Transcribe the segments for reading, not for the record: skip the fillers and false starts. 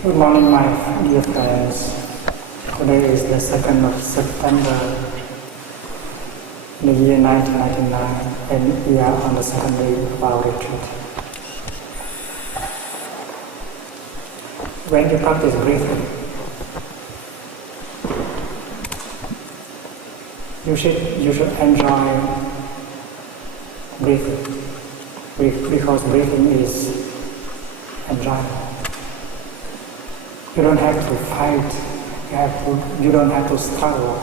Good morning, my dear friends. Today is the 2nd of September in the year 1999, and we are on the second day of our retreat. When you practice breathing, you should enjoy breathing, because breathing is enjoyable. You don't have to fight, you don't have to struggle.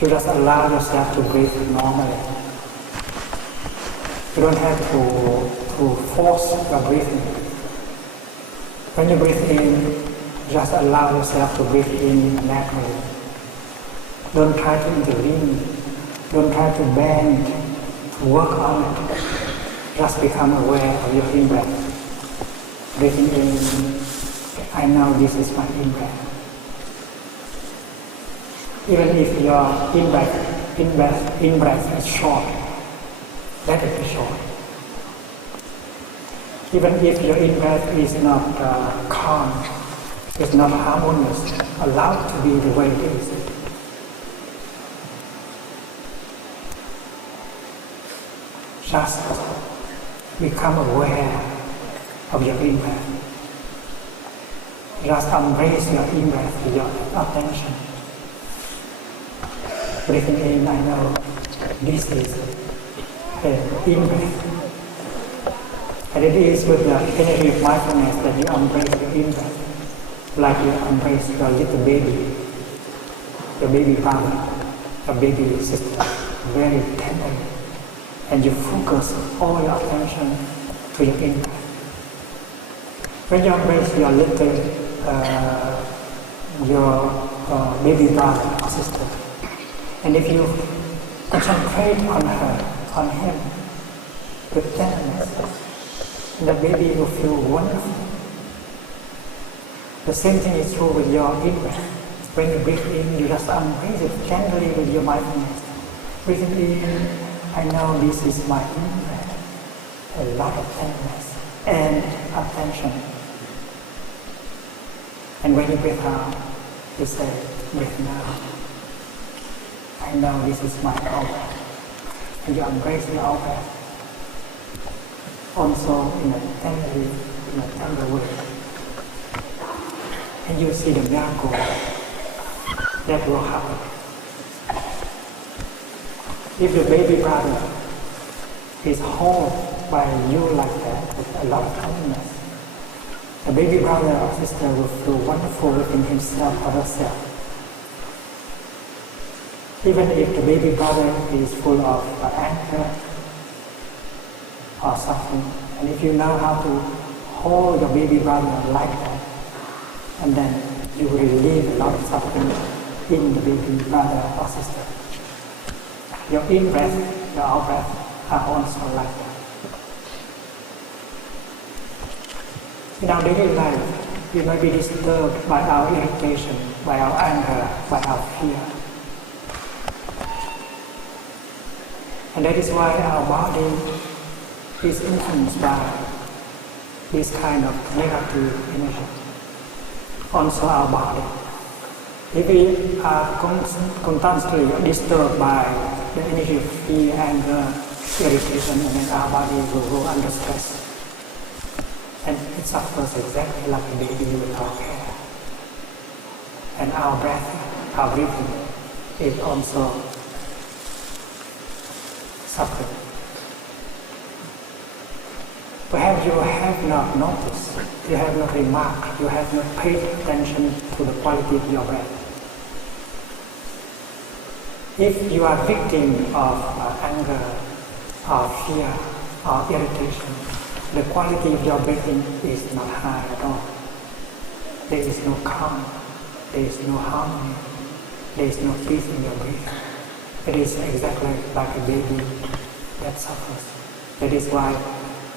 You just allow yourself to breathe normally. You don't have to force your breathing. When you breathe in, just allow yourself to breathe in naturally. Don't try to intervene. Don't try to bend, to work on it. Just become aware of your in-breath. Breathing in, I know this is my in-breath. Even if your in-breath is short, let it be short. Even if your in-breath is not calm, is not harmonious, allow it to be the way it is. Just become aware of your in-breath. Just embrace your in-breath with your attention. Breathing in, I know this is the in-breath. And it is with the energy of mindfulness that you embrace your in-breath, like you embrace your little baby, your baby brother, your baby sister, very tenderly. And you focus all your attention to your in-breath. When you embrace your little baby brother or sister, and if you concentrate on her, on him, with tenderness, the baby will feel wonderful. The same thing is true with your in-breath. When you breathe in, you just embrace it gently with your mindfulness. Breathing in, I know this is my in-breath. A lot of tenderness and attention. And when you breathe out, you say, breathe out. I know this is my out-breath. And you embrace the out-breath. Also in a tender way. And you see the miracle that will happen. If the baby brother is held by you like that, with a lot of kindness, the baby brother or sister will feel wonderful within himself or herself. Even if the baby brother is full of anger or suffering, and if you know how to hold your baby brother like that, and then you will relieve a lot of suffering in the baby brother or sister. Your in-breath, your out-breath are also like that. In our daily life, we may be disturbed by our irritation, by our anger, by our fear. And that is why our body is influenced by this kind of negative energy. Also our body. If we are constantly disturbed by the energy of fear, anger, irritation, and then our body will go under stress. And it suffers exactly like a baby without care. And our breath, our breathing is also suffering. Perhaps you have not noticed, you have not remarked, you have not paid attention to the quality of your breath. If you are victim of anger, or fear, or irritation, the quality of your breathing is not high at all. There is no calm, there is no harmony, there is no peace in your breathing. It is exactly like a baby that suffers. That is why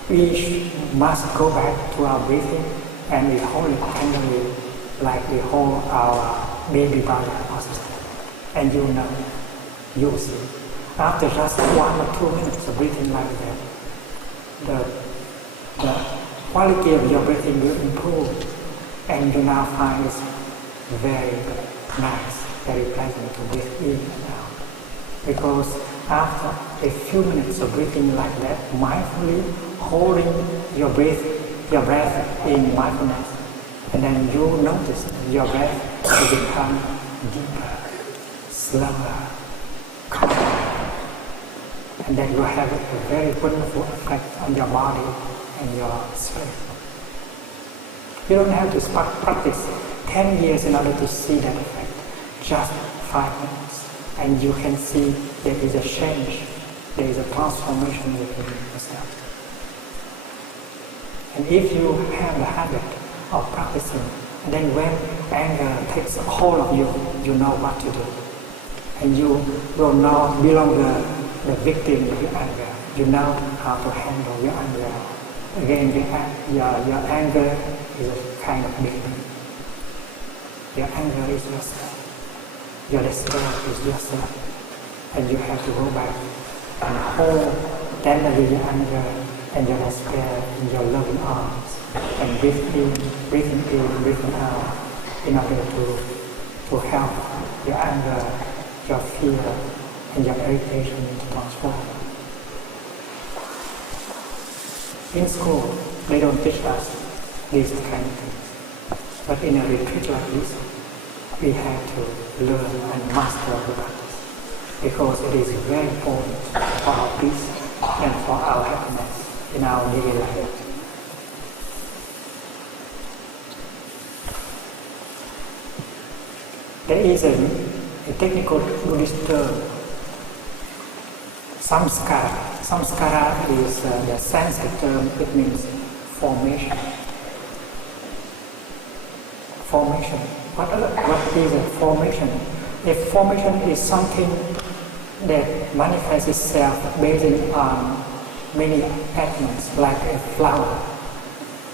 we must go back to our breathing and we hold it tenderly like we hold our baby brother or sister. And you know, you will see. After just 1 or 2 minutes of breathing like that, the quality of your breathing will improve. and you now find it's very nice, very pleasant to breathe in and out. Because after a few minutes of breathing like that, mindfully holding your breath in mindfulness, and then you notice your breath will become deeper, slower, calmer, and then you have a very wonderful effect on your body and your spirit. You don't have to practice 10 years in order to see that effect. Just 5 minutes, and you can see there is a change, there is a transformation within yourself. And if you have the habit of practicing, and then when anger takes a hold of you, you know what to do. And you will not be longer the victim of your anger. You know how to handle your anger. Again, your anger is a kind of victim. Your anger is yourself. Your despair is yourself. And you have to go back and hold tenderly your anger and your despair in your loving arms, and breathing in, breathing out, in order to help your anger, your fear, and your irritation to transform. In school, they don't teach us these kind of things. But in a retreat like this, we have to learn and master the practice, because it is very important for our peace and for our happiness in our daily life. There is a technical Buddhist term, samskara. Samskara is the Sanskrit term. It means formation. Formation. What is a formation? A formation is something that manifests itself based on many elements, like a flower.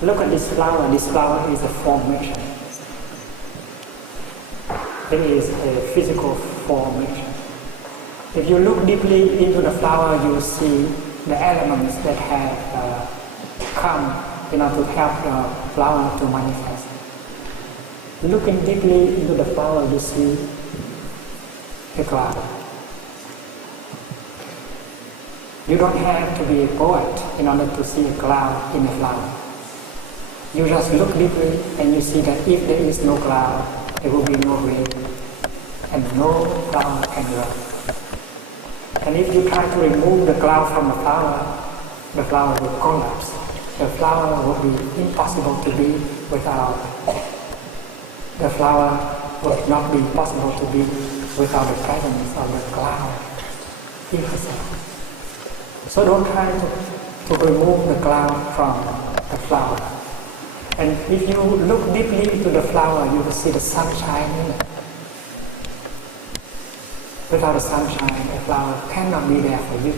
Look at this flower. This flower is a formation. It is a physical formation. If you look deeply into the flower, you will see the elements that have come in order to help the flower to manifest. Looking deeply into the flower, you see a cloud. You don't have to be a poet in order to see a cloud in a flower. You just look deeply and you see that if there is no cloud, there will be no rain, and no flower can grow. And if you try to remove the cloud from the flower will collapse. The flower will be impossible to be without. The flower will not be possible to be without the presence of the cloud in itself. So don't try to remove the cloud from the flower. And if you look deeply into the flower, you will see the sunshine in it. Without the sunshine, the flower cannot be there for you.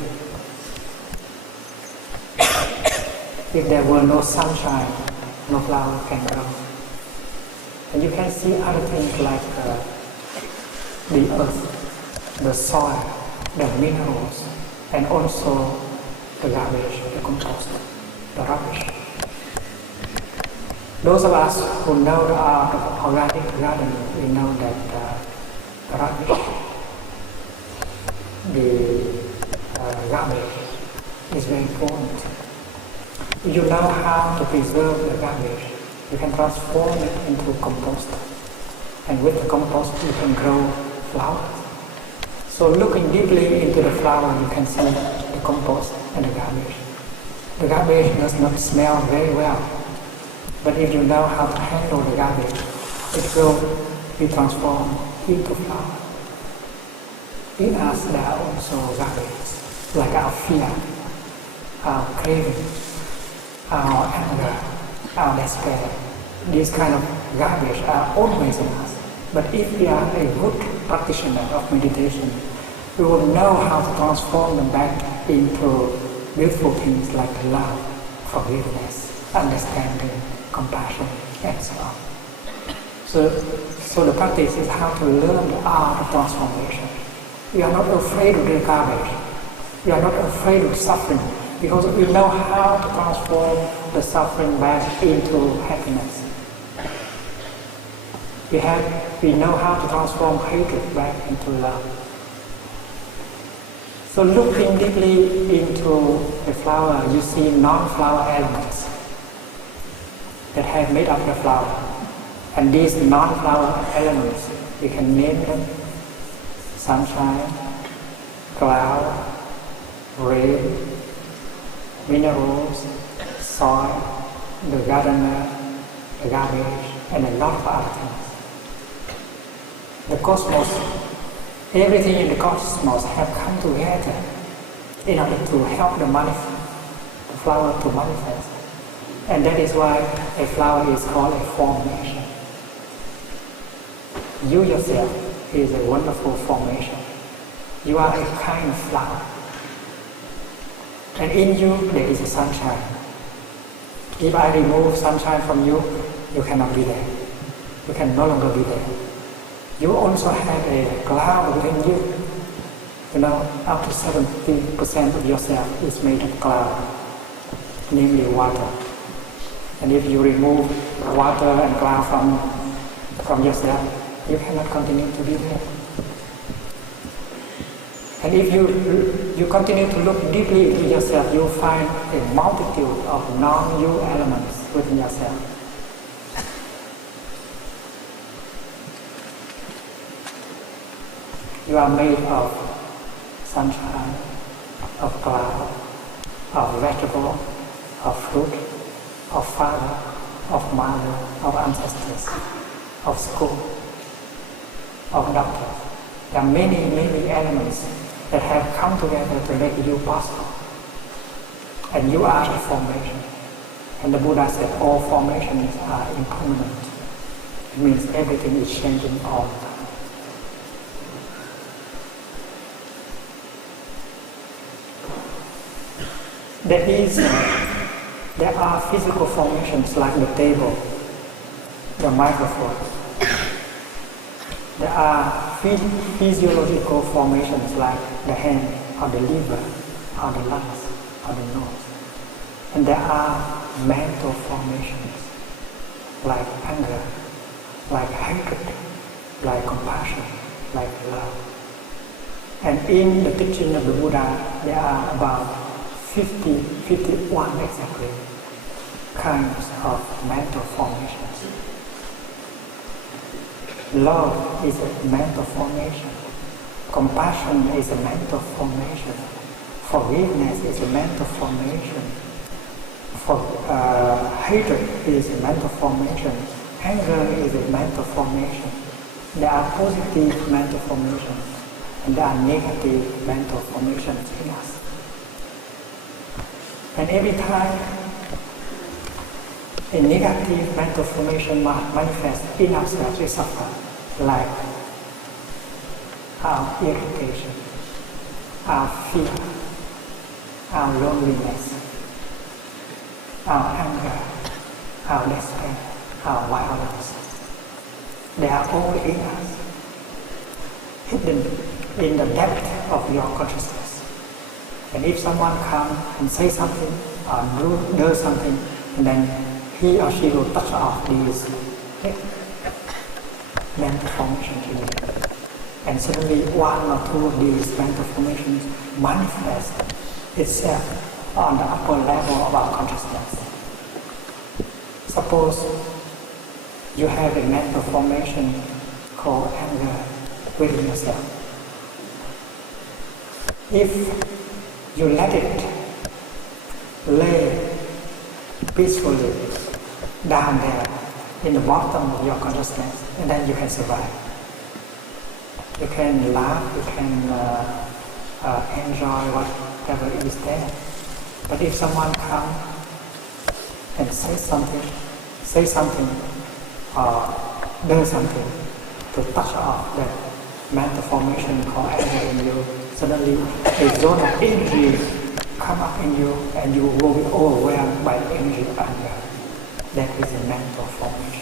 If there were no sunshine, no flower can grow. And you can see other things like the earth, the soil, the minerals, and also the garbage, the compost, the rubbish. Those of us who know the art of organic gardening, we know that the rubbish, the garbage is very important. If you know how to preserve the garbage, you can transform it into compost. And with the compost, you can grow flowers. So looking deeply into the flower, you can see the compost and the garbage. The garbage does not smell very well, but if you know how to handle the garbage, it will be transformed into flower. In us, there are also garbage, like our fear, our craving, our anger, our despair. These kind of garbage are always in us. But if we are a good practitioner of meditation, we will know how to transform them back into beautiful things like love, forgiveness, understanding, compassion, and so on. So the practice is how to learn the art of transformation. We are not afraid of the garbage. We are not afraid of suffering, because we know how to transform the suffering back into happiness. We know how to transform hatred back into love. So looking deeply into the flower, you see non-flower elements that have made up the flower. And these non-flower elements, you can name them: sunshine, cloud, rain, minerals, soil, the gardener, the garbage, and a lot of other things. The cosmos, everything in the cosmos have come together in order to help the flower to manifest. And that is why a flower is called a formation. You yourself is a wonderful formation. You are a kind of flower. And in you there is a sunshine. If I remove sunshine from you, you cannot be there. You can no longer be there. You also have a cloud within you. You know, up to 70% of yourself is made of cloud, namely water. And if you remove water and cloud from yourself, you cannot continue to be there. And if you continue to look deeply into yourself, you'll find a multitude of non-you elements within yourself. You are made of sunshine, of cloud, of vegetable, of fruit, of father, of mother, of ancestors, of school, of doctor. There are many, many elements that have come together to make you possible. And you are a formation. And the Buddha said all formations are impermanent. It means everything is changing all the time. There are physical formations like the table, the microphone. There are physiological formations like the hand, or the liver, or the lungs, or the nose. And there are mental formations like anger, like hatred, like compassion, like love. And in the teaching of the Buddha, there are about 51 exactly kinds of mental formations. Love is a mental formation. Compassion is a mental formation. Forgiveness is a mental formation. Hatred is a mental formation. Anger is a mental formation. There are positive mental formations and there are negative mental formations in us. And every time a negative mental formation manifests in ourselves, we suffer, like our irritation, our fear, our loneliness, our anger, our despair, our violence. They are all in us, hidden in the depth of your consciousness. And if someone comes and says something or does something, and then he or she will touch off these mental formations in you. And suddenly one or two of these mental formations manifest itself on the upper level of our consciousness. Suppose you have a mental formation called anger within yourself. If you let it lay peacefully down there in the bottom of your consciousness, and then you can survive. You can laugh, you can enjoy whatever is there. But if someone comes and says something or does something to touch off that mental formation called anger in you, suddenly a zone of energy come up in you and you will be overwhelmed by the energy of anger. That is a mental formation.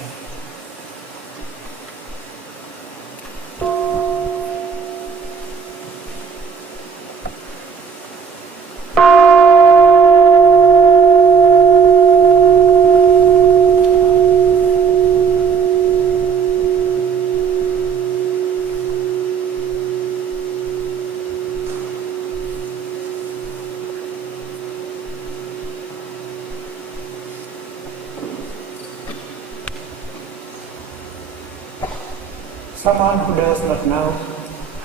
Someone who does not know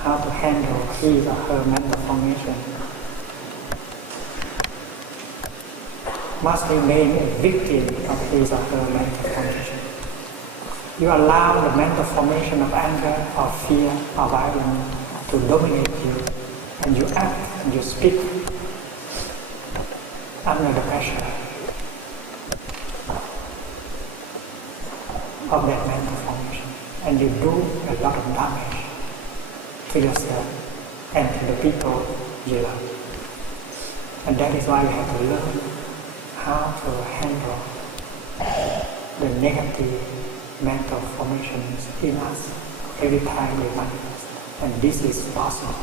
how to handle his or her mental formation must remain a victim of his or her mental formation. You allow the mental formation of anger or fear or violence to dominate you, and you act and you speak under the pressure of that mental formation, and you do a lot of damage to yourself and to the people you love. And that is why you have to learn how to handle the negative mental formations in us every time we manifest. And this is possible.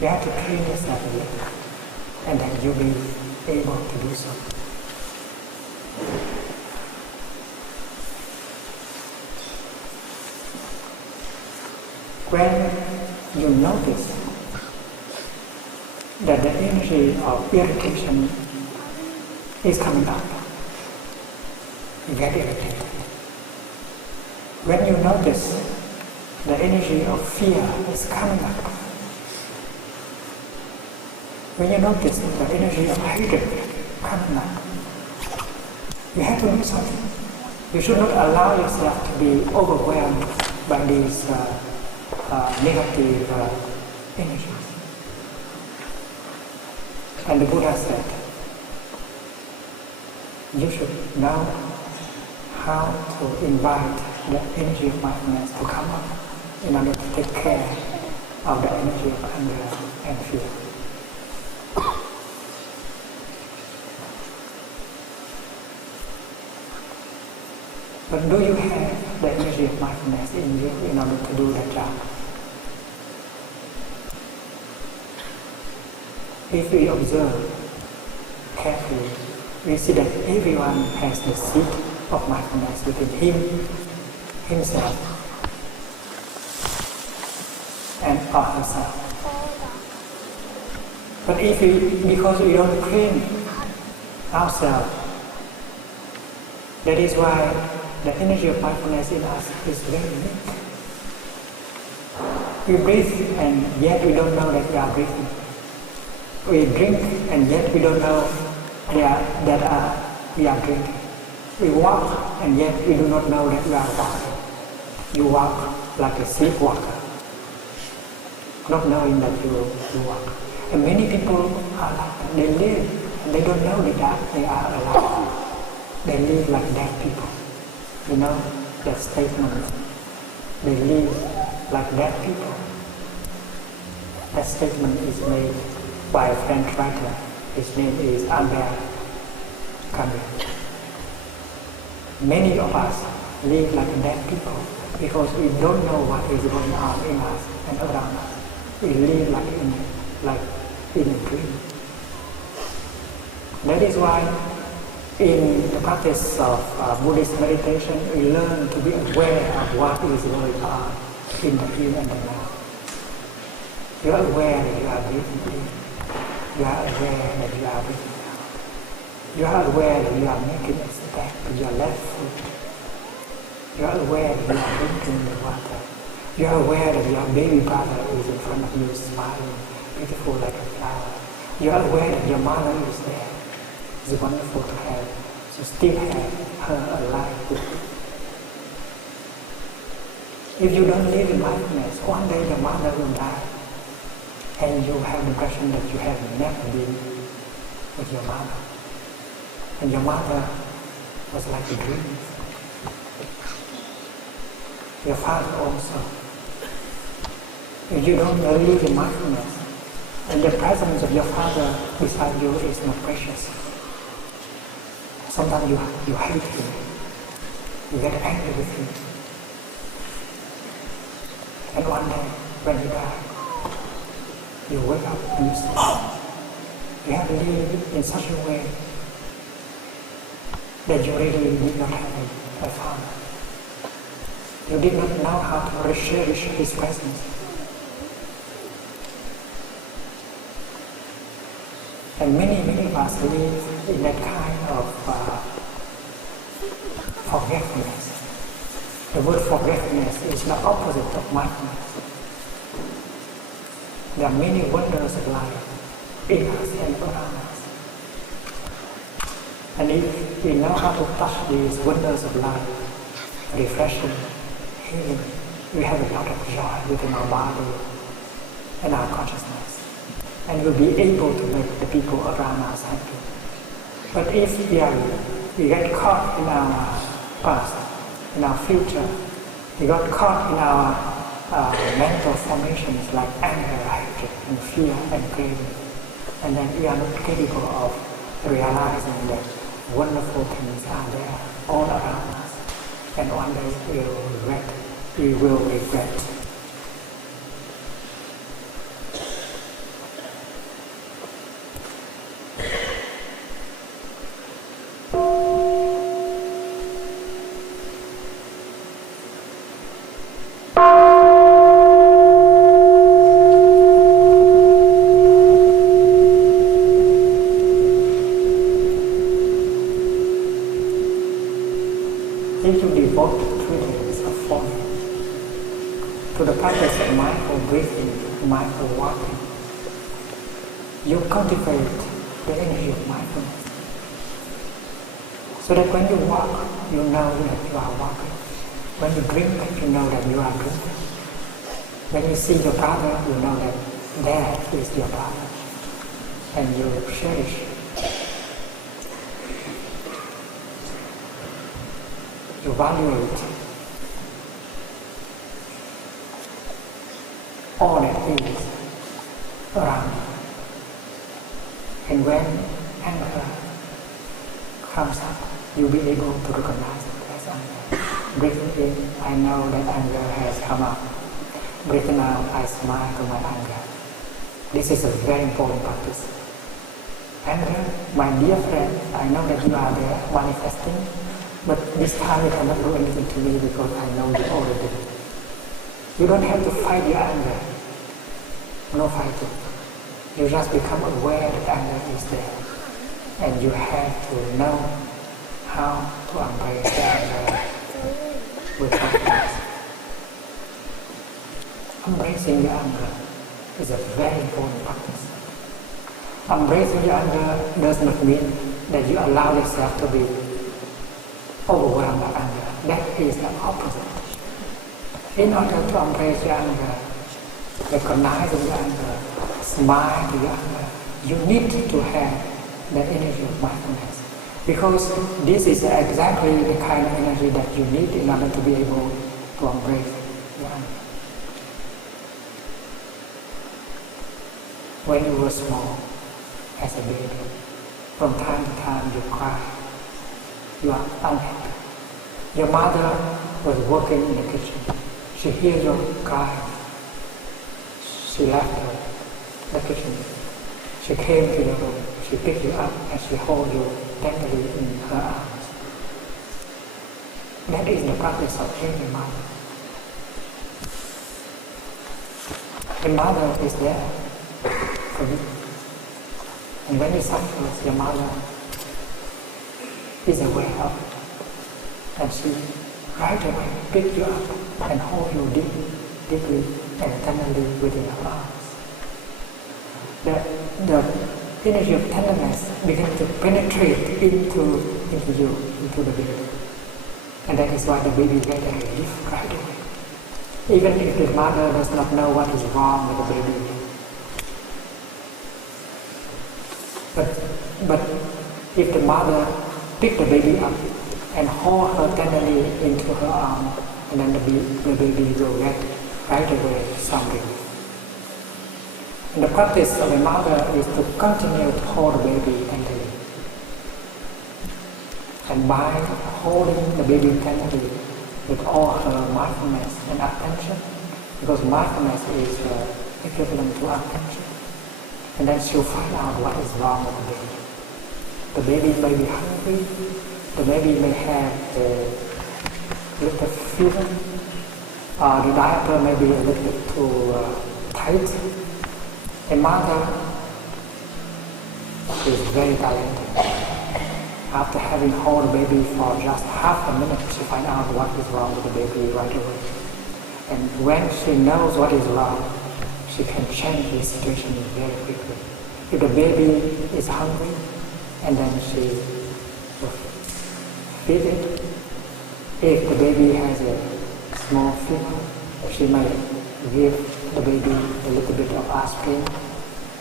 You have to train yourself a little, and then you'll be able to do so. When you notice that the energy of irritation is coming up, you get irritated. When you notice the energy of fear is coming up, when you notice the energy of hatred coming up, you have to do something. You should not allow yourself to be overwhelmed by these negative energies. And the Buddha said, you should know how to invite the energy of mindfulness to come up in order to take care of the energy of anger and fear. But do you have the energy of mindfulness in you in order to do that job? If we observe carefully, we see that everyone has the seed of mindfulness within himself and or herself. But because we don't train ourselves, that is why the energy of mindfulness in us is very weak. We breathe and yet we don't know that we are breathing. We drink and yet we don't know that we are drinking. We walk and yet we do not know that we are walking. You walk like a sleepwalker, not knowing that you walk. And many people are like that. They live and they don't know that they are alive. They live like dead people. You know that statement, they live like dead people. That statement is made by a French writer. His name is Albert Camus. Many of us live like dead people because we don't know what is going on in us and around us. We live like in a dream. That is why in the practice of Buddhist meditation, we learn to be aware of what is going on in the here and the now. You are aware that you are breathing in. You are aware that you are breathing out. You are aware that you are making a step with your left foot. You are aware that you are drinking the water. You are aware that your baby brother is in front of you smiling, beautiful like a flower. You are aware that your mother is there. It's wonderful to have, to still have her alive with you. If you don't live in mindfulness, one day the mother will die, and you have the impression that you have never been with your mother. And your mother was like a dream. Your father also. If you don't live in mindfulness, then the presence of your father beside you is not precious. Sometimes you hate him, you get angry with him. And one day, when he dies, you wake up and you say, you have lived in such a way that you really did not have a father. You did not know how to cherish his presence. And many of us live in that kind of forgetfulness. The word forgetfulness is the opposite of mindfulness. There are many wonders of life in us and around us. And if we know how to touch these wonders of life, refreshing, healing, we have a lot of joy within our body and our consciousness. And we'll be able to make the people around us happy. But if we get caught in our past, in our future, we got caught in our mental formations like anger, hatred, and fear, and craving, and then we are not capable of realizing that wonderful things are there all around us, and one day we will regret. If you devote 3 days of 4 days to the practice of mindful breathing, mindful walking, you cultivate the energy of mindfulness. So that when you walk, you know that you are walking. When you drink, you know that you are drinking. When you see your brother, you know that there is your brother, and you cherish. You evaluate all that is around you. And when anger comes up, you'll be able to recognize it as anger. Breathing in, I know that anger has come up. Breathing out, I smile to my anger. This is a very important practice. Anger, my dear friend, I know that you are there manifesting. But this time you cannot do anything to me because I know you already. You don't have to fight your anger. No fighting. You just become aware that anger is there. And you have to know how to embrace the anger with confidence. Embracing your anger is a very important practice. Embracing your anger does not mean that you allow yourself to be overwhelmed by anger. That is the opposite. In order to embrace your anger, recognize your anger, smile to your anger, you need to have the energy of mindfulness. Because this is exactly the kind of energy that you need in order to be able to embrace your anger. When you were small, as a baby, from time to time you cry. You are unhappy. Your mother was working in the kitchen. She hears your cry. She left the kitchen. She came to your room. She picked you up and she held you tenderly in her arms. That is the practice of every mother. The mother is there for you. And when you suffer, your mother is aware of it. And she right away pick you up and hold you deeply and tenderly within her arms. The energy of tenderness begins to penetrate into you, into the baby. And that is why the baby gets a relief right away. Even if the mother does not know what is wrong with the baby. But if the mother pick the baby up and hold her tenderly into her arm, and then the baby will get right away some relief. And the practice of the mother is to continue to hold the baby tenderly. And by holding the baby tenderly with all her mindfulness and attention, because mindfulness is equivalent to attention, and then she'll find out what is wrong with the baby. The baby may be hungry, the baby may have a little fever, the diaper may be a little bit too tight. A mother is very talented. After having hold the baby for just half a minute, she finds out what is wrong with the baby right away. And when she knows what is wrong, she can change the situation very quickly. If the baby is hungry, and then she will feed it. If the baby has a small fever, she may give the baby a little bit of aspirin,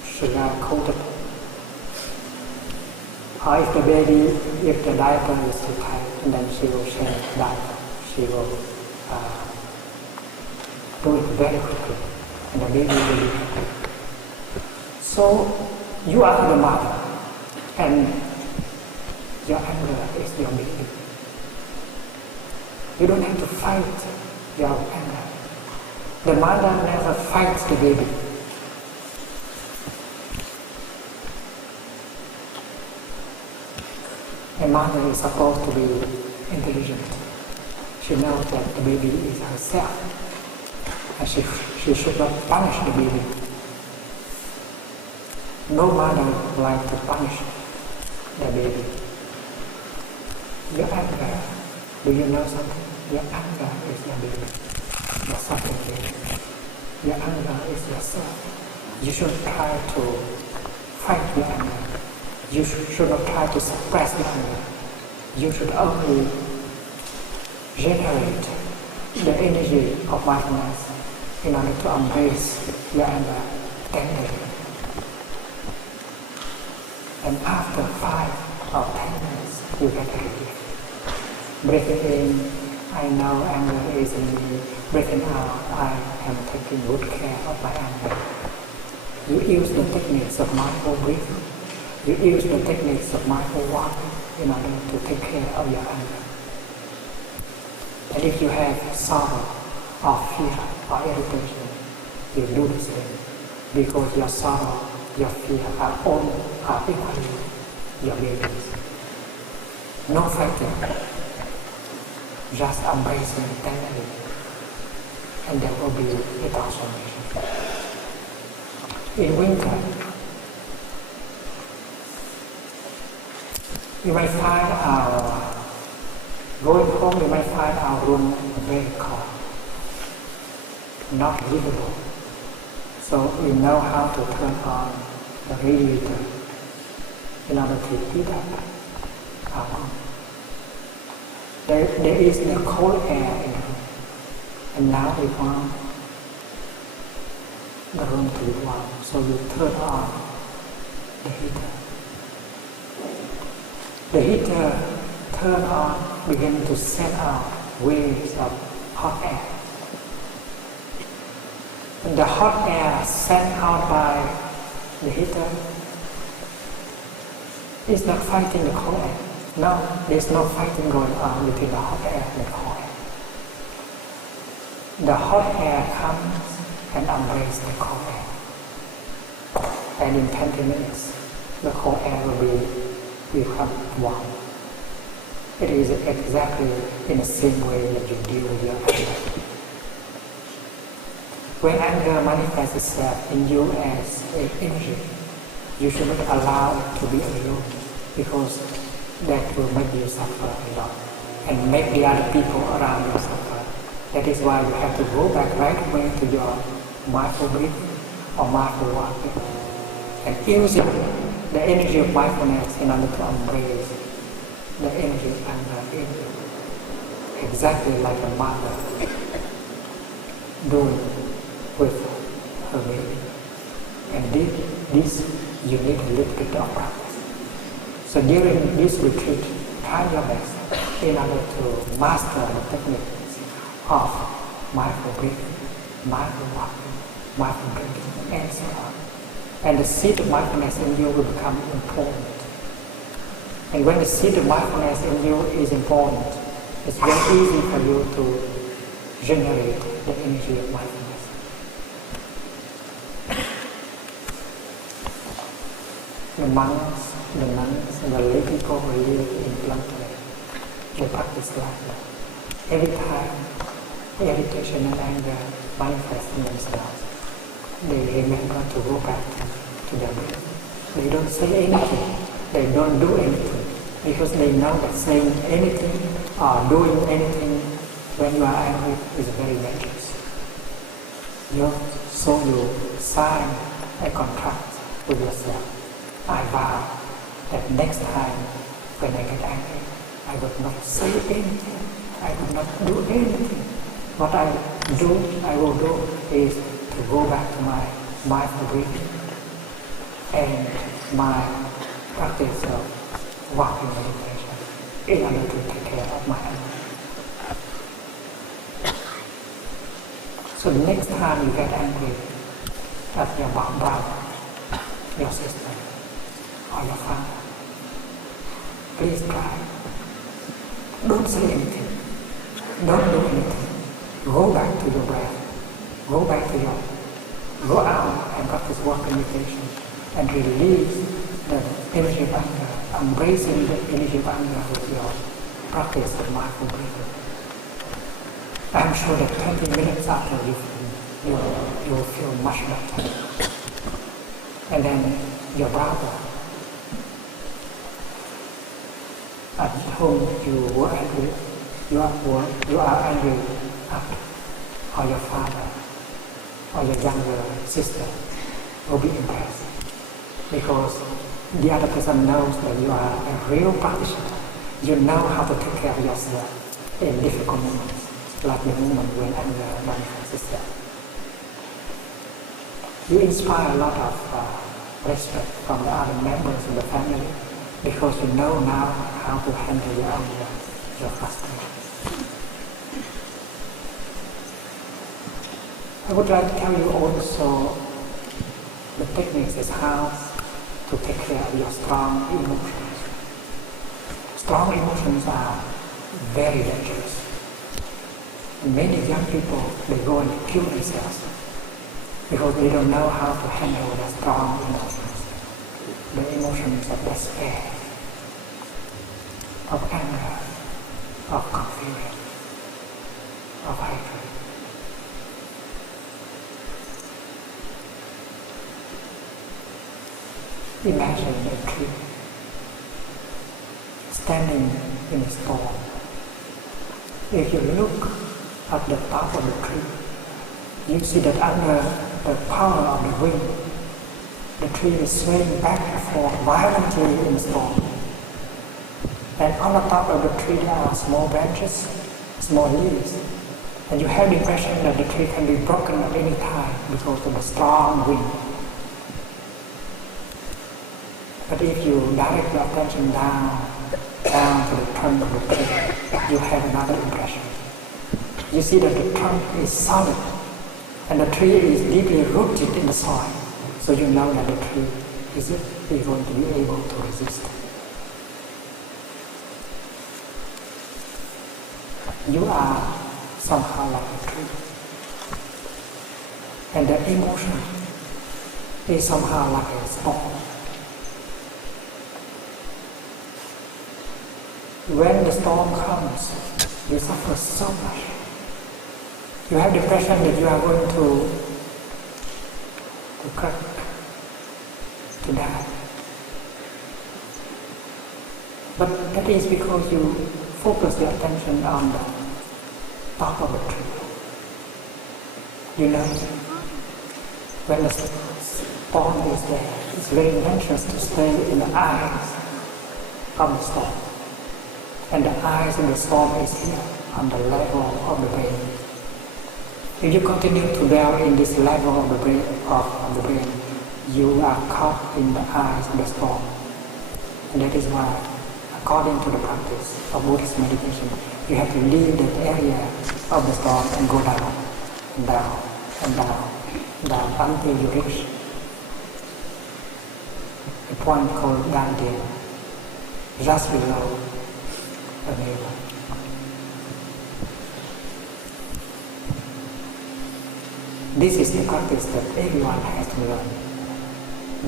sugar coated. Or if the diaper is too tight, and then she will change diaper. She will do it very quickly, and the baby will be happy. So you are the mother, and your anger is your baby. You don't have to fight your anger. The mother never fights the baby. A mother is supposed to be intelligent. She knows that the baby is herself, and she should not punish the baby. No mother likes to punish the baby. Your anger, do you know something? Your anger is your baby. Your suffering baby. Your anger is yourself. You should try to fight your anger. You should not try to suppress your anger. You should only generate the energy of mindfulness in order to embrace your anger tenderly. And after 5 or 10 minutes, you get a relief. Breathing in, I know anger is in me. Breathing out, I am taking good care of my anger. You use the techniques of mindful breathing. You use the techniques of mindful walking in order to take care of your anger. And if you have sorrow or fear or irritation, you do the same. Because your sorrow, your fear are equally your babies. No fighting, just embracing tenderly, and there will be a transformation. In winter, you may find going home, you may find our room very cold, not livable. So we know how to turn on the radiator in order to heat up our room. There is the cold air in the room, and now we want the room to be warm, so you turn on the heater. The heater turn on, begin to send out waves of hot air. And the hot air sent out by the heater is not fighting the cold air. No, there's no fighting going on between the hot air and the cold air. The hot air comes and embraces the cold air. And in 20 minutes, the cold air will become warm. It is exactly in the same way that you deal with your anger. When anger manifests itself in you as an energy, you should not allow it to be alone, because that will make you suffer a lot and make the other people around you suffer. That is why you have to go back right away to your mindful breathing or mindful walking and using the energy of mindfulness in order to embrace the energy of anger in you. Exactly like a mother doing with her baby. And this you need a little bit of practice. So during this retreat, try your best in order to master the techniques of mindful breathing, mindful walking, mindful drinking, and so on. And the seed of mindfulness in you will become important. And when the seed of mindfulness in you is important, it's very easy for you to generate the energy of mindfulness. The monks, the nuns, and the lay people who live in London, they practice like that. Every time irritation and anger manifest in themselves, they remember to go back to their breath. They don't say anything. They don't do anything. because they know that saying anything or doing anything when you are angry is very dangerous. So you sign a contract with yourself. I vow that next time when I get angry, I will not say anything. I will not do anything. What I will do is to go back to my mindful breathing and my practice of walking meditation in order to take care of my anger. So the next time you get angry at your brother, your sister, or your father, please cry. Don't say anything. Don't do anything. Go back to your breath. Go out and practice walk meditation and release the energy of anger, embracing the energy of anger with your practice of mindful breathing. I'm sure that 20 minutes after you will feel much better. And then your brother at whom you are angry at, or your father, or your younger sister will be impressed. Because the other person knows that you are a real practitioner. You know how to take care of yourself in difficult moments, like the moment when anger manifests itself. You inspire a lot of respect from the other members of the family because you know now how to handle your anger, your frustration. I would like to tell you also the techniques is how to take care of your strong emotions. Strong emotions are very dangerous. Many young people, they go and kill themselves because they don't know how to handle their strong emotions. The emotions of despair, of anger, of confusion, of hatred. Imagine a tree standing in a storm. If you look at the top of the tree, you see that under the power of the wind, the tree is swaying back and forth violently in the storm. And on the top of the tree there are small branches, small leaves, and you have the impression that the tree can be broken at any time because of the strong wind. But if you direct your attention down to the trunk of the tree, you have another impression. You see that the trunk is solid and the tree is deeply rooted in the soil. So you know that the tree is going to be able to resist. You are somehow like a tree. And the emotion is somehow like a storm. When the storm comes, you suffer so much. You have the impression that you are going to crack, to die. But that is because you focus your attention on the top of the tree. You know, when the storm is there, it's very dangerous to stay in the eyes of the storm. And the eyes of the storm is here on the level of the brain. If you continue to dwell in this level of the brain, you are caught in the eyes of the storm. And that is why, according to the practice of Buddhist meditation, you have to leave that area of the storm and go down, and down, and down, down until you reach a point called Gandhi, just below the navel. This is the practice that everyone has to learn,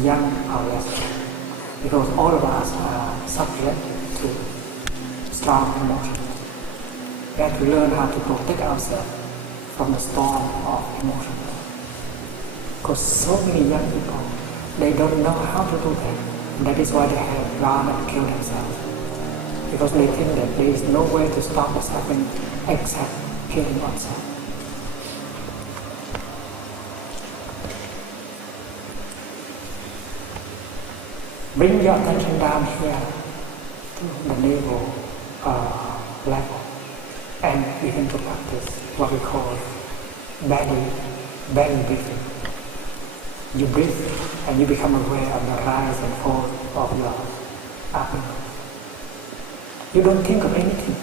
young or less, because all of us are subject to strong emotions. We have to learn how to protect ourselves from the storm of emotions. Because so many young people, they don't know how to do that. And that is why they have gone and killed themselves. because they think that there is no way to stop what's happening except killing oneself. Bring your attention down here to the navel level and begin to practice what we call belly breathing. You breathe and you become aware of the rise and fall of your abdomen. You don't think of anything.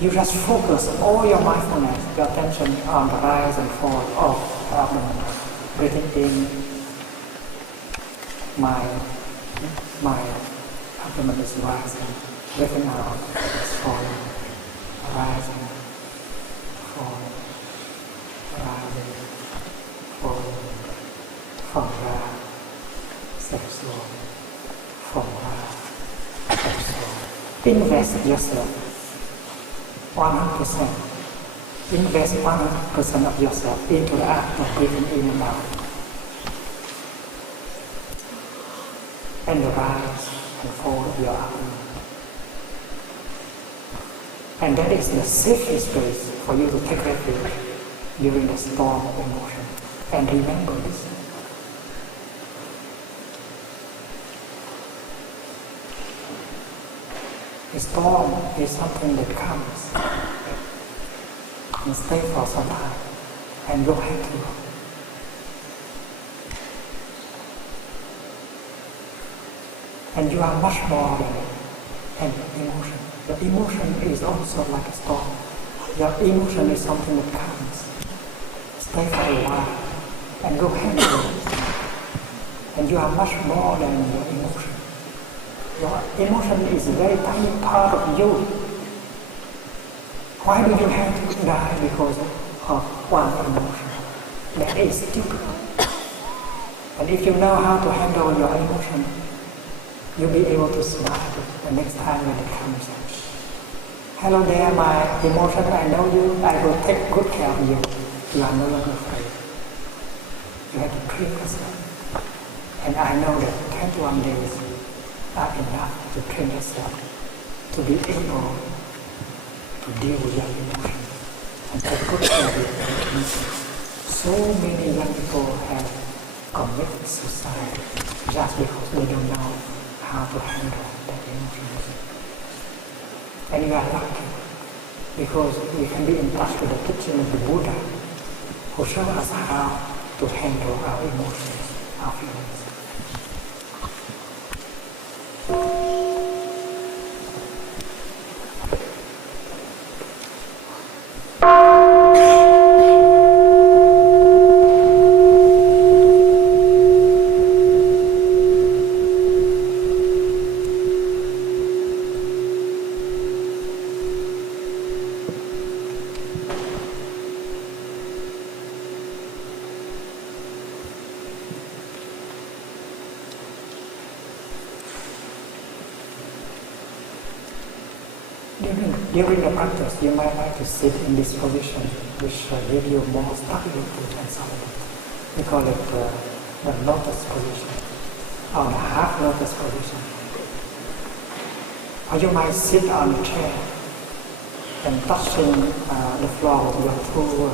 You just focus all your mindfulness, your attention on the rise and fall of the abdomen. Breathing in, my abdomen is rising. Breathing out, it's falling. Rising, falling, rising, falling. From ra, sexual, from ra, sexual. Invest yourself 100%. Invest 100% of yourself into the act of breathing in and out. And the rise and fall of your abdomen. And that is the safest place for you to take refuge during the storm of emotion. And remember this. The storm is something that comes and stays for some time and go ahead to. And you are much more than an emotion. Your emotion is also like a storm. Your emotion is something that comes, stay for a while, and go ahead to. And you are much more than your emotion. Your emotion is a very tiny part of you. Why do you have to die because of one emotion? That is stupid. And if you know how to handle your emotion, you'll be able to smile the next time when it comes. Hello there, my emotion, I know you, I will take good care of you. You are no longer afraid. You have to train yourself. And I know that 21 days are enough to train yourself to be able to deal with your emotions and take good care of your emotions. So many young people have committed suicide just because they don't know how to handle their emotions. And you are lucky because we can be in touch with the teaching of the Buddha who shows us how to handle our emotions, our feelings. During the practice, you might like to sit in this position, which gives you more stability and solidity. We call it the lotus position, or the half lotus position. Or you might sit on a chair and touching the floor with your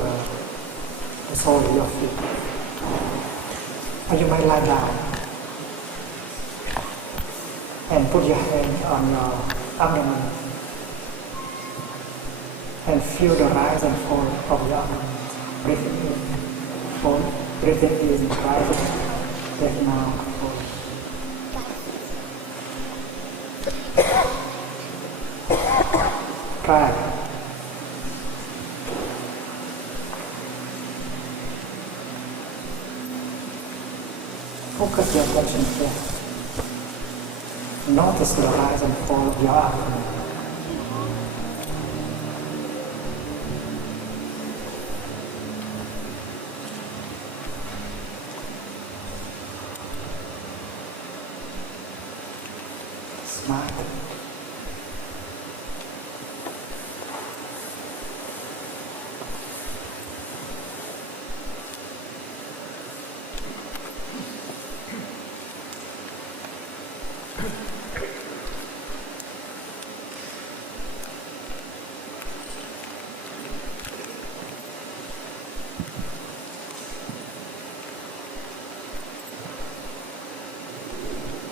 the sole of your feet. Or you might lie down and put your hand on your abdomen and feel the rise and fall of your abdomen. Breathing in, fall, breathing in, rising, breathing out, fall. Try. Focus your attention here. Notice the rise and fall of your abdomen. Smile.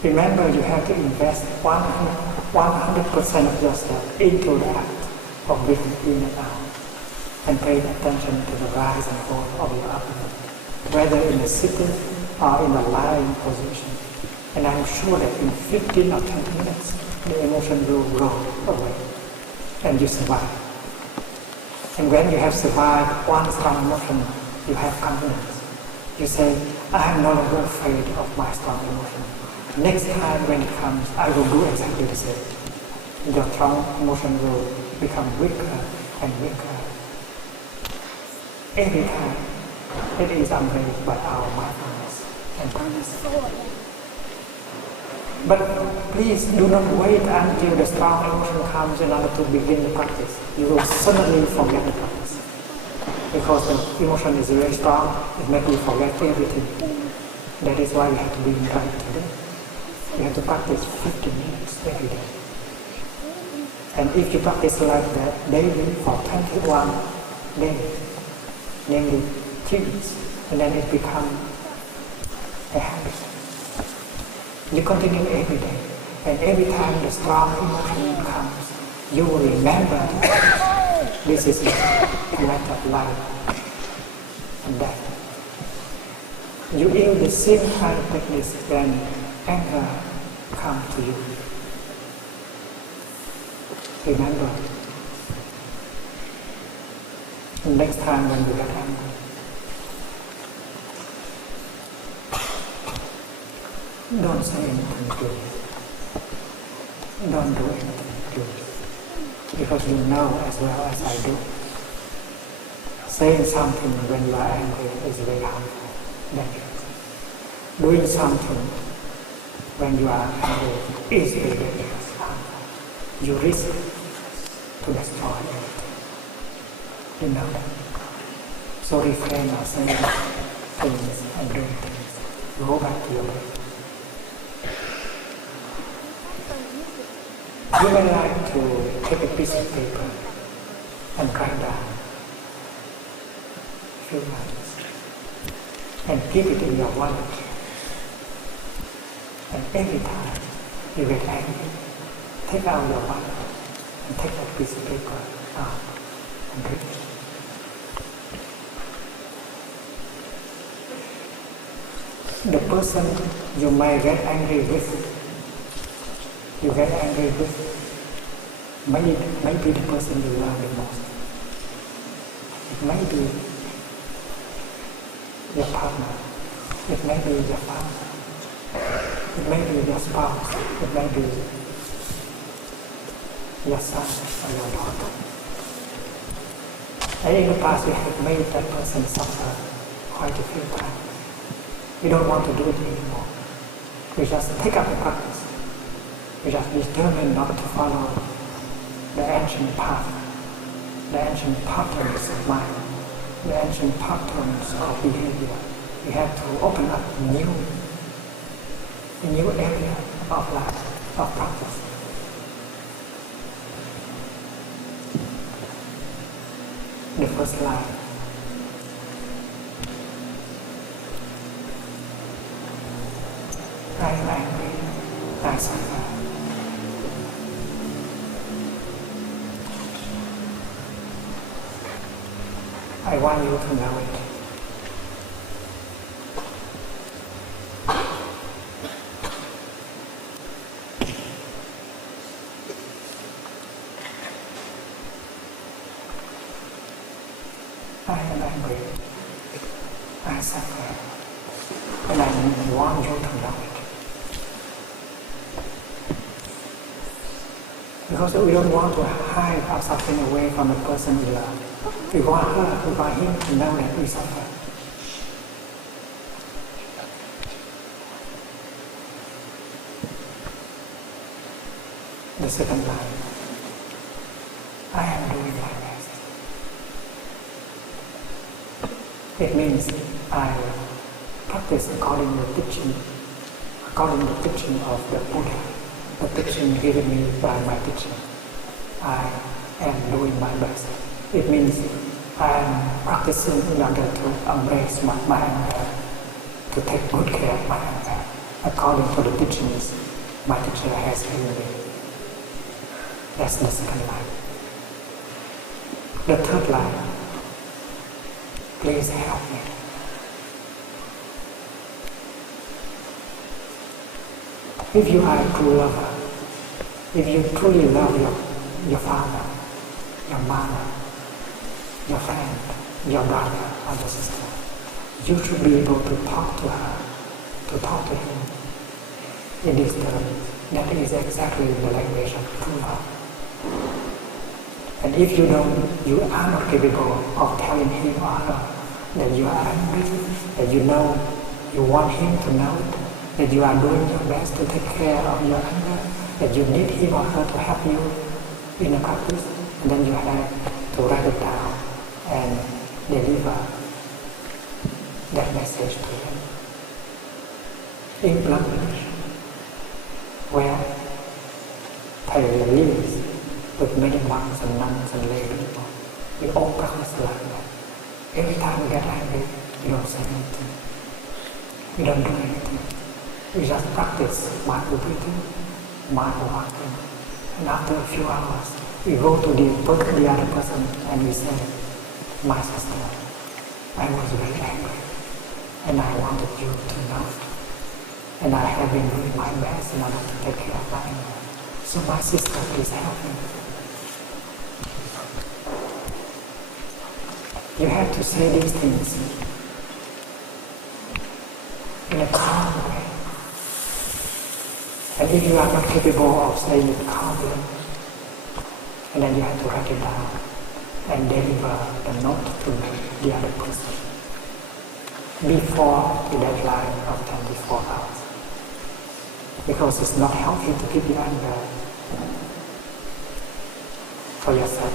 Remember, you have to invest 100% of yourself into the act of breathing in and out, and pay attention to the rise and fall of your abdomen, whether in the sitting or in the lying position. And I'm sure that in 15 or 20 minutes, the emotion will go away, and you survive. And when you have survived one strong emotion, you have confidence. You say, I am no longer afraid of my strong emotion. Next time when it comes, I will do exactly the same. Your strong emotion will become weaker and weaker. Every time, it is amazed by our mindfulness and practice. But please do not wait until the strong emotion comes in order to begin the practice. You will suddenly forget the practice. Because the emotion is very strong, it makes you forget everything. That is why we have to be right today. You have to practice 15 minutes every day. And if you practice like that daily for 21 days, namely 3 weeks, and then it becomes a habit. You continue every day, and every time the strong emotion comes, you will remember this is a matter of life and death. You use the same kind of technique when anger comes to you. Remember, next time when you get angry, don't say anything to it. Don't do anything to it. Because you know as well as I do, saying something when you are angry is very harmful, dangerous. Doing something when you are angry is very dangerous, harmful. You risk to destroy everything. You know that. So refrain of saying things and doing things. Go back to your life. You may like to take a piece of paper and write down a few lines and keep it in your wallet. And every time you get angry, take out your wallet and take that piece of paper out and read it. The person you may get angry with, may be the person you love the most. It may be your partner, it may be your father, it may be your spouse, it may be your son or your daughter. And in the past you have made that person suffer quite a few times. You don't want to do it anymore. You just take up the practice. You just determine not to follow the ancient path, the ancient patterns of mind, the ancient patterns of behavior. You have to open up a new area of life, of practice. The first line. I am angry, I suffer. I want you to know it. I am angry, I suffer, and I want you to know it. Because we don't want to hide our suffering away from the person we love. We want her, we want him to know that we suffer. The second line, I am doing my best. It means I practice according to the teaching of the Buddha, the teaching given me by my teacher. I am doing my best. It means I am practicing in order to embrace my anger, to take good care of my anger, according to the teachings my teacher has given me. That's the second line. The third line, please help me. If you are a true lover, if you truly love your father, your mother, your friend, your brother or your sister, you should be able to talk to her, to talk to him in these terms. That is exactly the language of true love. And if you are not capable of telling him or her that you are angry, that you want him to know it, that you are doing your best to take care of your anger, that you need him or her to help you in a practice, and then you have to write it down and deliver that message to him in English, where Thầy lives with many monks and nuns and lay people. We all practice like that. Every time we get angry, we don't say anything. We don't do anything. We just practice mindful breathing, mindful walking. And after a few hours, we go to the other person and we say, my sister, I was very angry and I wanted you to know it. And I have been doing my best in order to take care of my anger. So my sister, please help me. You have to say these things in a calm way. And if you are not capable of saying it calmly, and then you have to write it down and deliver the note to the other person before the deadline of 24 hours. Because it's not healthy to keep the anger for yourself.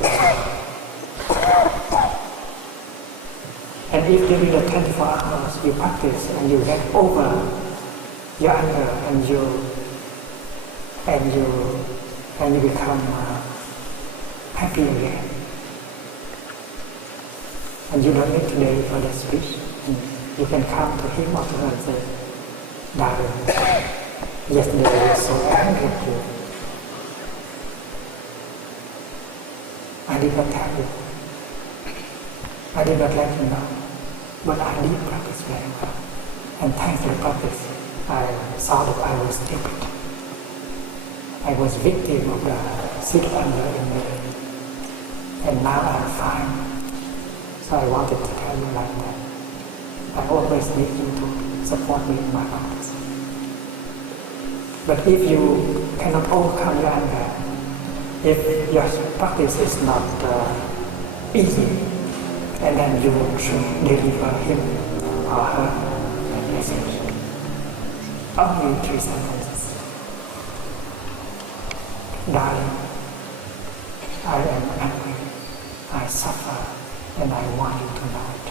And if during the 24 hours you practice and you get over your anger and you become happy again, and you don't need to deliver the speech, you can come to him or to her and say, darling, yesterday I was so angry at you. I did not tell you. I did not let you know. But I did practice very well. And thanks to the practice, I saw that I was stupid. I was victim of the seed of anger in me. And now I'm fine. So I wanted to tell you like that. I always need you to support me in my practice. But if you cannot overcome your anger, if your practice is not easy, and then you should deliver him or her a message. Only 3 sentences. Darling, I am angry, I suffer, and I want you to know it.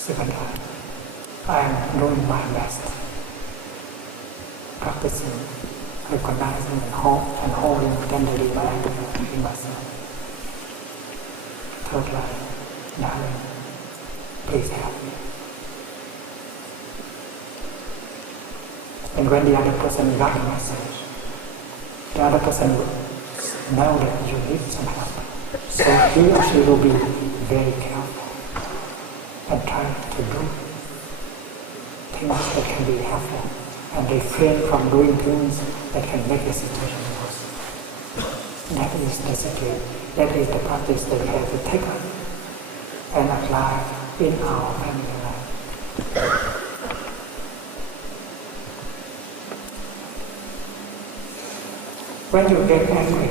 Second time, I am doing my best, practicing, recognizing and holding tenderly my anger in myself. Third line, darling, please help me. And when the other person got the message, the other person will know that you need some help. So he or she will be very careful and try to do things that can be helpful and refrain from doing things that can make the situation worse. That is the secret. That is the practice that we have to take up and apply in our family life. When you get angry,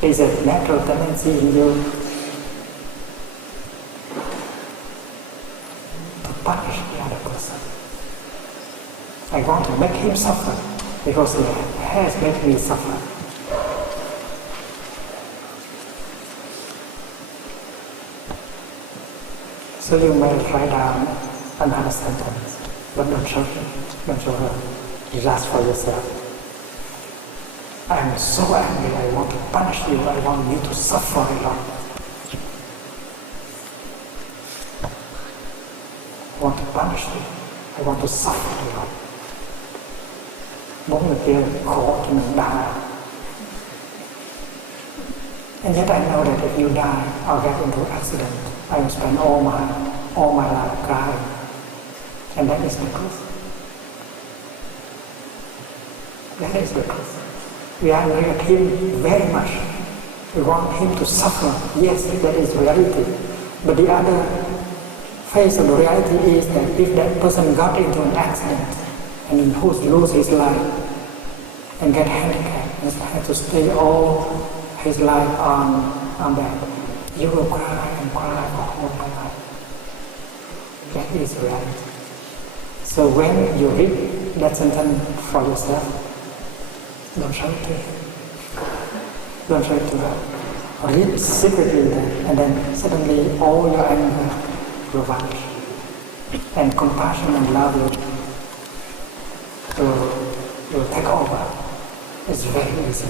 there is a natural tendency in you to punish the other person. I want to make him suffer because he has made me suffer. So you may write down another sentence, but don't show him, don't show her, just for yourself. I am so angry, I want to punish you, I want you to suffer a lot. I want to punish you. I want to suffer you. Bốn người kia khổ cho mình đau. And yet I know that if you die or get into an accident, I will spend all my life crying. And that is the truth. That is the truth. We admire him very much. We want him to suffer. Yes, that is reality. But the other face of the reality is that if that person got into an accident and lose his life and get handicapped and have to stay all his life on that, you will cry and cry for all my life. That is reality. So when you read that sentence for yourself, don't show it to him. Don't show it to her. Read secretly that, and then suddenly all your anger will vanish. And compassion and love will take over. It's very easy.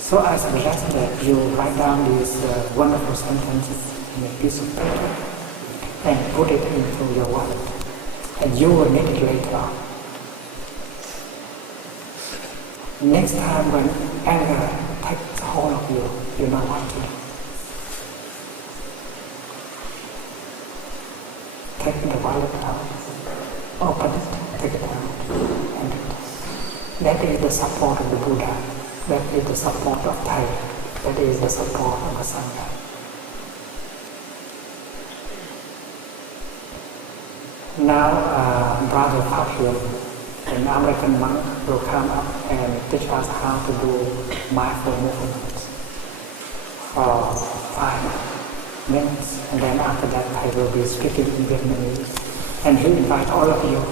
So I suggest that you write down these wonderful sentences in a piece of paper and put it into your wallet. And you will need it later on. Next time when anger takes hold of you, you know what to do. Take the wallet out, open it, take it out, and that is the support of the Buddha. That is the support of Thai. That is the support of the Sangha. Now, Brother Fabio, an American monk, will come up and teach us how to do mindful movements for 5 minutes, and then after that I will be speaking in Vietnamese, and he invites all of you,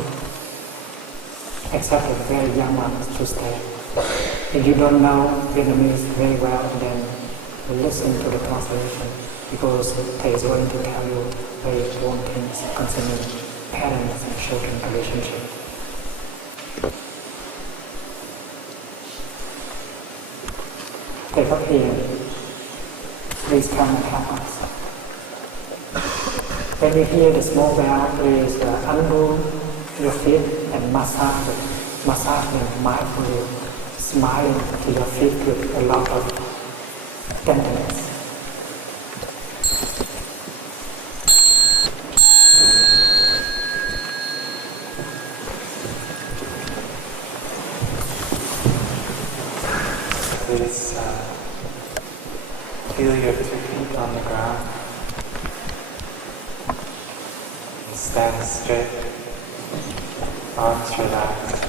except the very young ones, to stay. If you don't know Vietnamese very well, then listen to the translation, because Thầy is going to tell you very important things concerning parents and children relationship. Thầy Pháp Hiền, please come and help us. When you hear the small bell, please undo your feet and massage them mindfully, smiling to your feet with a lot of tenderness. Please feel your 2 feet on the ground. And stand straight, arms relaxed.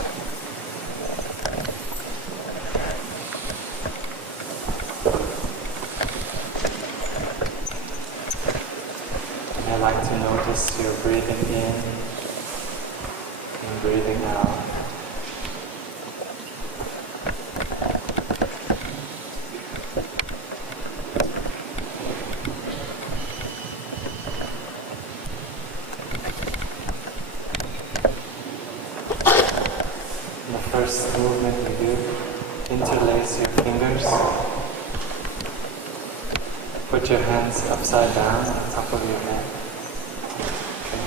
And I like to notice your breathing in and breathing out. First movement you do, interlace your fingers, put your hands upside down on top of your head. Okay.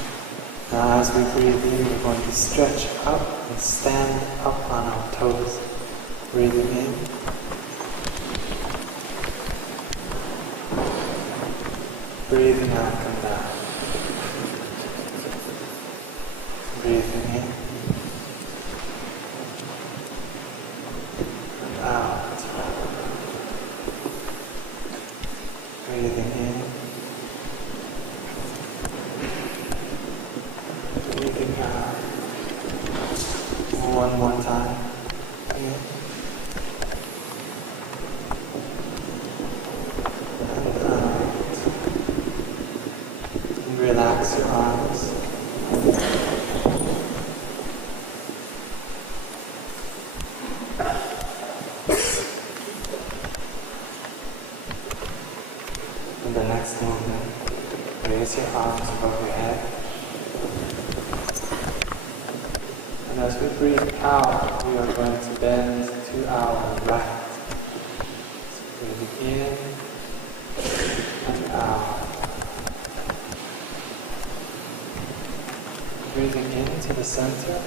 Now as we breathe in, we're going to stretch up and stand up on our toes. Breathing in. Breathing out, come down. Breathing in. Out. Breathing in. Breathing out. One more time. In. And out. And relax your arms. In the next movement, raise your arms above your head. And as we breathe out, we are going to bend to our right. So breathing in and out. breathing into the center,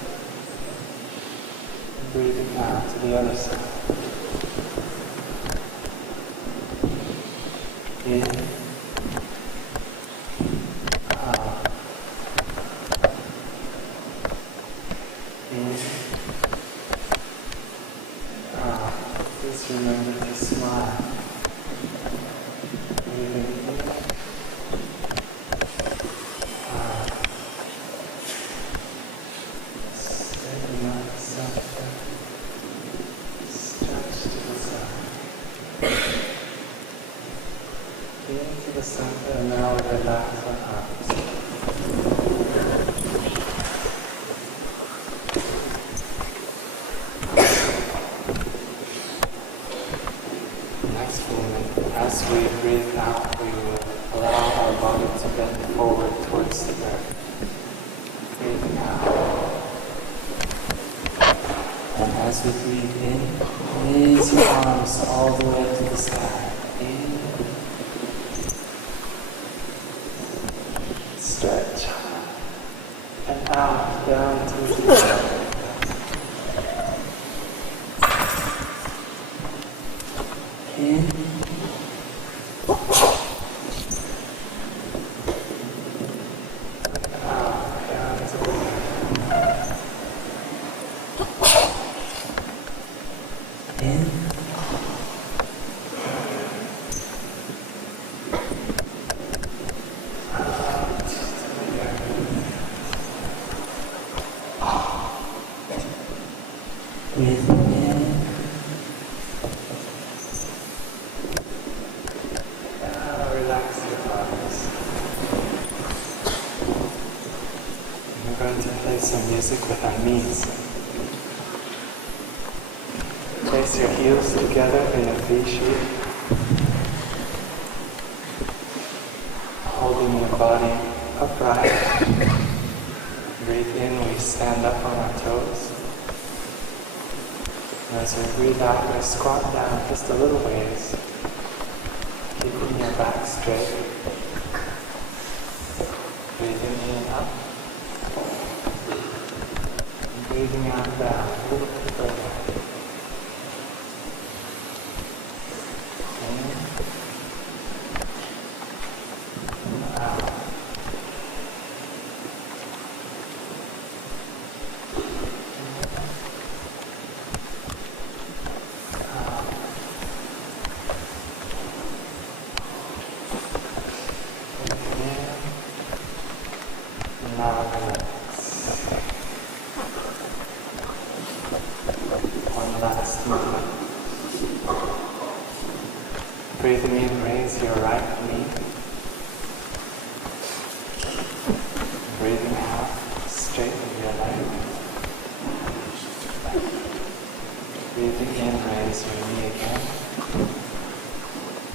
and breathing out to the other side. In, out, in, out. Please remember to smile. Breathing in, out. Straighten out the center. Stretch to the side. Into the center, and now we relax our arms. Next moment, as we breathe out, we will allow our body to bend forward towards the earth. Breathing out. And as we breathe in, raise your arms all the way to the sky. In. Stretch. And out, down to the ground. In. Out, down to the ground. In. Breathing in. Relax your bodies. We're going to play some music with our knees. Place your heels together in a V shape. Holding your body upright. Breathe in, we stand up on our toes. And as we breathe out, we squat down just a little ways, keeping your back straight. Breathing in up. And breathing out down, a little bit further. In. And out. Now relax. One last movement. Breathing in, raise your right knee. Breathing out, straighten your leg. Breathing in, raise your knee again.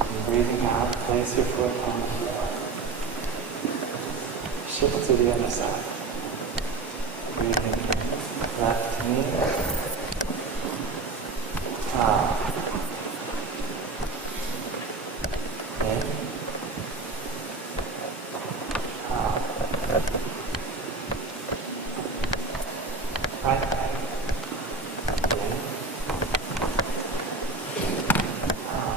And breathing out, place your foot on the floor. Shift to the other side. Breathing in, left knee, out, in, out, right leg, in, out,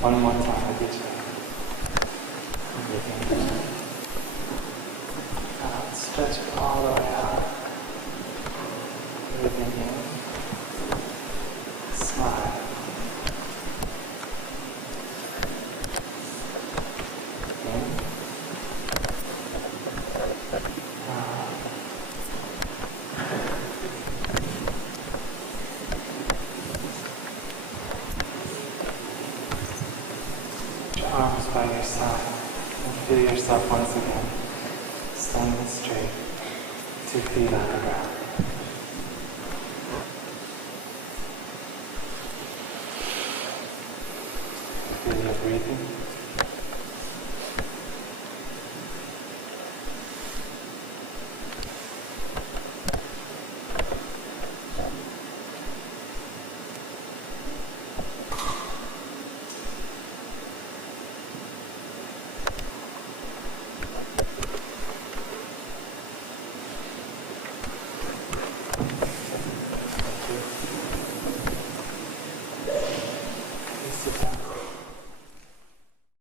one more time with each leg. Breathing in. Out, stretch all the way out. Breathing in. Smile. In. Out. Arms by your side, and feel yourself once again standing straight, 2 feet on the ground. breathing.